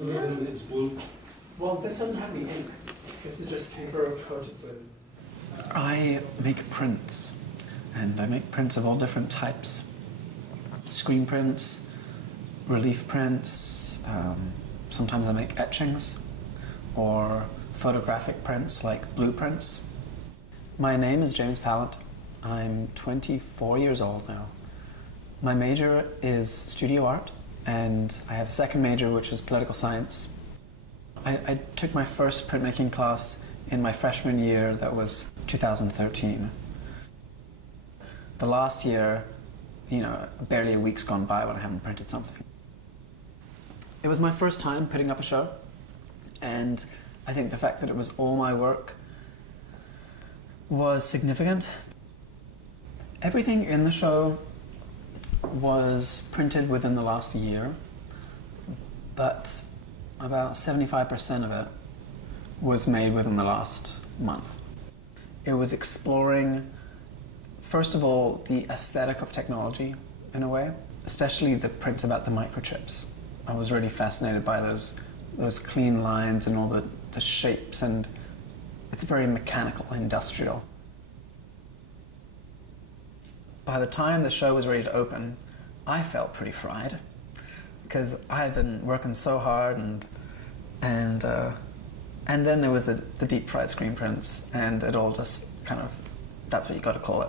and it's blue. Well, this doesn't have any ink. This is just paper coated with... I make prints, and I make prints of all different types. Screen prints, relief prints, sometimes I make etchings, or photographic prints like blueprints. My name is James Pallant. I'm 24 years old now. My major is studio art, and I have a second major which is political science. I took my first printmaking class in my freshman year, that was 2013. The last year, you know, barely a week's gone by when I haven't printed something. It was my first time putting up a show, and I think the fact that it was all my work was significant. Everything in the show was printed within the last year, but about 75% of it was made within the last month. It was exploring, first of all, the aesthetic of technology in a way, especially the prints about the microchips. I was really fascinated by those clean lines and all the shapes, and it's very mechanical, industrial. By the time the show was ready to open, I felt pretty fried because I had been working so hard, and then there was the deep fried screen prints, and it all just kind of, that's what you got to call it.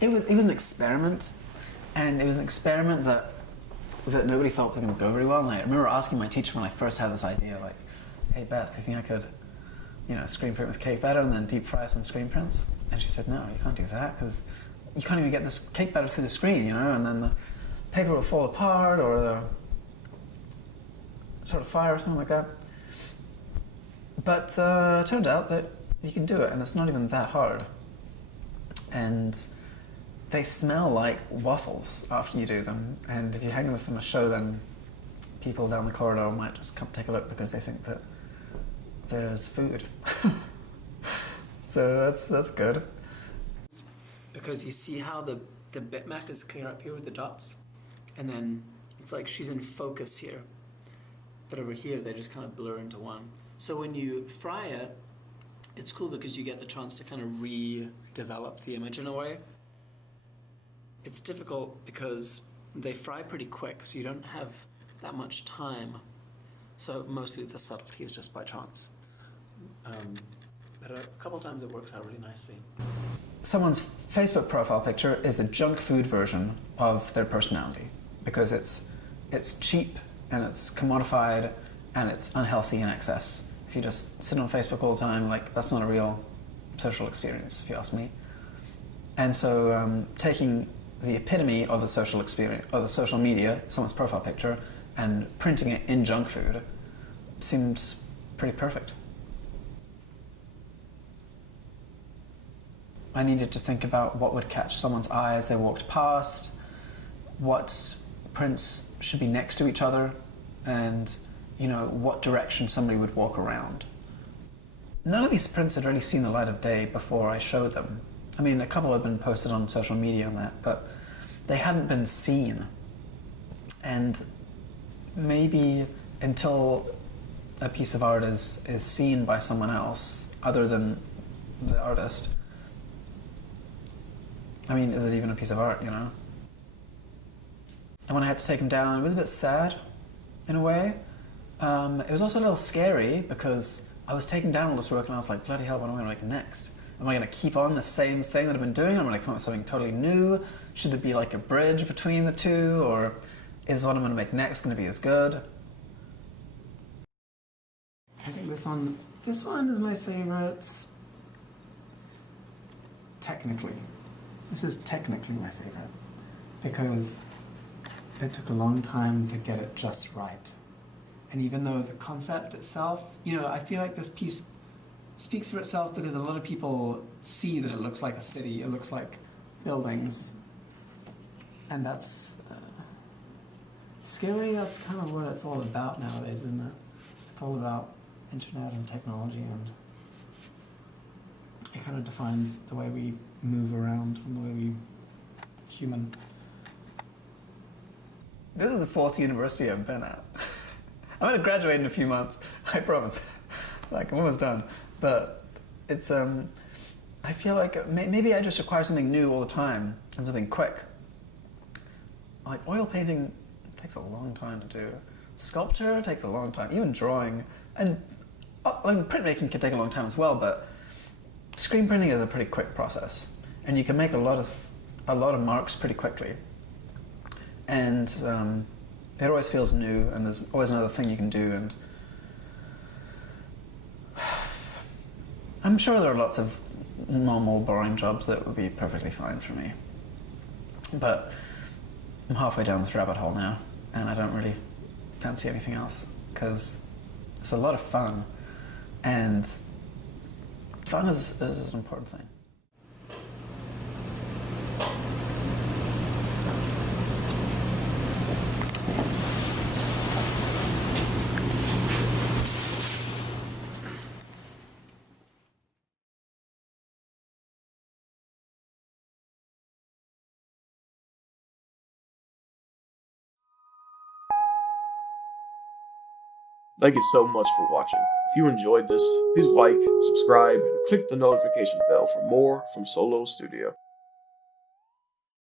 It was an experiment, and it was an experiment that nobody thought was going to go very well. And I remember asking my teacher when I first had this idea, like, "Hey Beth, do you think I could, you know, screen print with cake batter and then deep fry some screen prints?" And she said, "No, you can't do that because you can't even get this cake batter through the screen, you know, and then the paper will fall apart or the sort of fire or something like that." But it turned out that you can do it, and it's not even that hard. And they smell like waffles after you do them, and if you hang them from a show, then people down the corridor might just come take a look because they think that there's food. So that's good. Because you see how the bitmap is clear up here with the dots, and then it's like she's in focus here, but over here they just kind of blur into one. So when you fry it, it's cool because you get the chance to kind of redevelop the image in a way. It's difficult because they fry pretty quick, so you don't have that much time. So mostly the subtlety is just by chance. But a couple times it works out really nicely. Someone's Facebook profile picture is the junk food version of their personality because it's cheap and it's commodified and it's unhealthy in excess. If you just sit on Facebook all the time, like, that's not a real social experience, if you ask me. And so taking the epitome of the social experience, of the social media, someone's profile picture, and printing it in junk food seemed pretty perfect. I needed to think about what would catch someone's eye as they walked past, what prints should be next to each other, and, you know, what direction somebody would walk around. None of these prints had really seen the light of day before I showed them. I mean, a couple had been posted on social media and that, but they hadn't been seen. And maybe until a piece of art is seen by someone else other than the artist, I mean, is it even a piece of art, you know? And when I had to take them down, it was a bit sad, in a way. It was also a little scary because I was taking down all this work and I was like, bloody hell, what am I going to make next? Am I going to keep on the same thing that I've been doing? Am I going to come up with something totally new? Should there be like a bridge between the two? Or is what I'm going to make next going to be as good? I think this one is my favorite. Technically. This is technically my favorite because it took a long time to get it just right. And even though the concept itself, you know, I feel like this piece speaks for itself because a lot of people see that it looks like a city, it looks like buildings, and that's scary. That's kind of what it's all about nowadays, isn't it? It's all about internet and technology, and it kind of defines the way we move around and the way we human. This is the 4th university I've been at. I'm going to graduate in a few months, I promise. Like, I'm almost done. But it's, I feel like maybe I just require something new all the time and something quick. Like, oil painting takes a long time to do. Sculpture takes a long time, even drawing. And printmaking can take a long time as well, but screen printing is a pretty quick process. And you can make a lot of marks pretty quickly. And it always feels new, and there's always another thing you can do. And I'm sure there are lots of normal, boring jobs that would be perfectly fine for me. But I'm halfway down this rabbit hole now, and I don't really fancy anything else, because it's a lot of fun, and fun is an important thing. Thank you so much for watching. If you enjoyed this, please like, subscribe, and click the notification bell for more from Solo Studio.